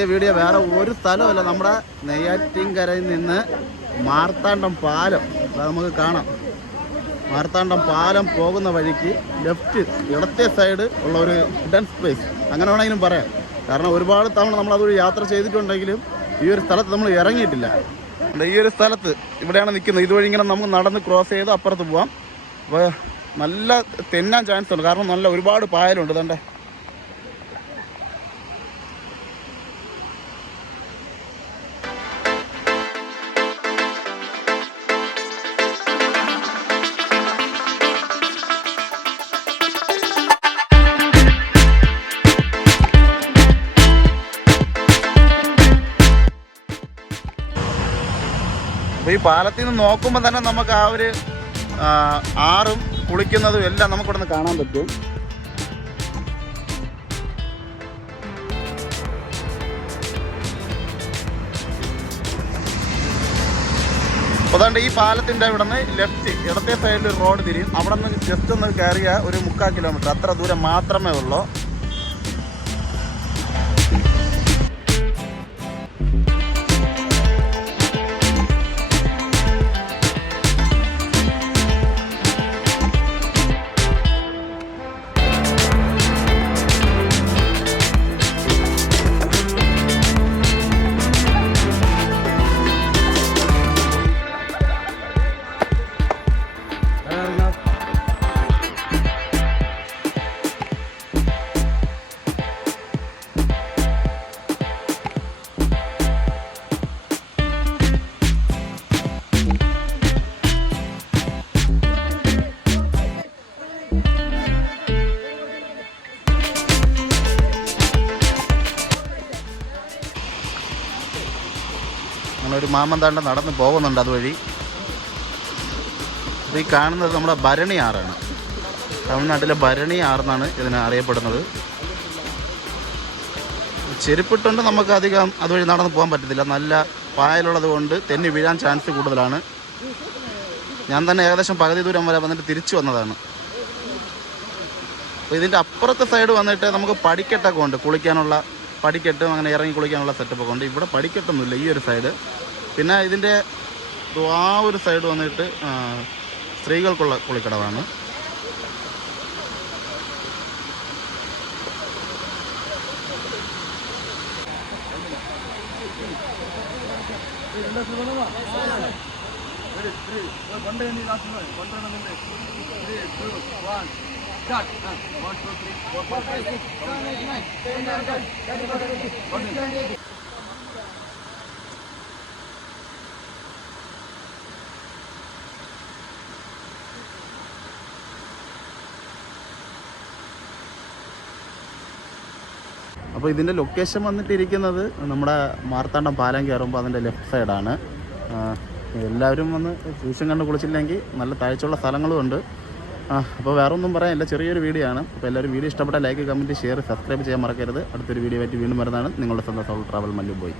പുതിയ വീഡിയോ വേറെ ഒരു സ്ഥലമല്ല, നമ്മുടെ നെയ്യാറ്റിൻകരയിൽ നിന്ന് മാർത്താണ്ഡം പാലം നമുക്ക് കാണാം. മാർത്താണ്ഡം പാലം പോകുന്ന വഴിക്ക് ലെഫ്റ്റ് ഇടത്തെ സൈഡ് ഉള്ള ഒരു ഹിഡൻ സ്പേസ് അങ്ങനെ വേണമെങ്കിലും പറയാം. കാരണം ഒരുപാട് തവണ നമ്മൾ അതൊരു യാത്ര ചെയ്തിട്ടുണ്ടെങ്കിലും ഈ ഒരു സ്ഥലത്ത് നമ്മൾ ഇറങ്ങിയിട്ടില്ല. ഈ ഒരു സ്ഥലത്ത് ഇവിടെയാണ് നിൽക്കുന്നത്. ഇതുവഴി ഇങ്ങനെ നമുക്ക് നടന്ന് ക്രോസ് ചെയ്ത് അപ്പുറത്ത് പോവാം. അപ്പോൾ നല്ല തെന്നാൻ ചാൻസ് ഉണ്ട്, കാരണം നല്ല ഒരുപാട് പായലുണ്ട്. ഇതണ്ടേ, അപ്പോൾ ഈ പാലത്തിൽ നിന്ന് നോക്കുമ്പോൾ തന്നെ നമുക്ക് ആ ഒരു ആറും കുളിക്കുന്നതും എല്ലാം നമുക്കിവിടെ നിന്ന് കാണാൻ പറ്റും. അപ്പോൾ അതുകൊണ്ട് ഈ പാലത്തിൻ്റെ ഇവിടെ നിന്ന് ലെഫ്റ്റ് ഇടത്തെ സൈഡിൽ ഒരു റോഡ് തിരിയും. അവിടെ നിന്ന് ജസ്റ്റ് ഒന്ന് കയറിയ ഒരു 3/4 കിലോമീറ്റർ അത്ര ദൂരം മാത്രമേ ഉള്ളൂ. ഒരു മാമന്താണ്ട് നടന്ന് പോകുന്നുണ്ട് അതുവഴി. ഇത് ഈ കാണുന്നത് നമ്മുടെ ഭരണി ആറാണ്. തമിഴ്നാട്ടിലെ ഭരണി ആറെന്നാണ് ഇതിനെ അറിയപ്പെടുന്നത്. ചെരുപ്പിട്ടുണ്ട് നമുക്ക് അധികം അതുവഴി നടന്ന് പോകാൻ പറ്റത്തില്ല. നല്ല പായലുള്ളത് കൊണ്ട് തെന്നി വീഴാൻ ചാൻസ് കൂടുതലാണ്. ഞാൻ തന്നെ ഏകദേശം പകുതി ദൂരം വരെ വന്നിട്ട് തിരിച്ചു വന്നതാണ്. അപ്പോൾ ഇതിൻ്റെ അപ്പുറത്തെ സൈഡ് വന്നിട്ട് നമുക്ക് പടിക്കെട്ടൊക്കെ ഉണ്ട്, കുളിക്കാനുള്ള പടിക്കെട്ട്, അങ്ങനെ ഇറങ്ങി കുളിക്കാനുള്ള സെറ്റപ്പൊക്കെ ഉണ്ട്. ഇവിടെ പടിക്കെട്ടൊന്നുമില്ല ഈ ഒരു സൈഡ്. പിന്നെ ഇതിൻ്റെ ആ ഒരു സൈഡ് വന്നിട്ട് സ്ത്രീകൾക്കുള്ള കുളിക്കടവാണ്. അപ്പോൾ ഇതിൻ്റെ ലൊക്കേഷൻ വന്നിട്ടിരിക്കുന്നത് നമ്മുടെ മാർത്താണ്ഡം പാലം കയറുമ്പോൾ അതിൻ്റെ ലെഫ്റ്റ് സൈഡാണ്. എല്ലാവരും വന്ന് സൂക്ഷ്യം കണ്ട് കുളിച്ചില്ലെങ്കിൽ നല്ല താഴ്ചയുള്ള സ്ഥലങ്ങളുമുണ്ട്. അപ്പോൾ വേറെ ഒന്നും പറയാനില്ല, ചെറിയൊരു വീഡിയോ ആണ്. അപ്പോൾ എല്ലാവരും വീഡിയോ ഇഷ്ടപ്പെട്ട ലൈക്ക്, കമൻറ്റ്, ഷെയർ, സബ്സ്ക്രൈബ് ചെയ്യാൻ മറക്കരുത്. അടുത്തൊരു വീഡിയോ ആയിട്ട് വീണ്ടും വരുന്നതാണ് നിങ്ങളുടെ സ്വന്തം സോൾ ട്രാവൽ മല്ലു ബോയ്.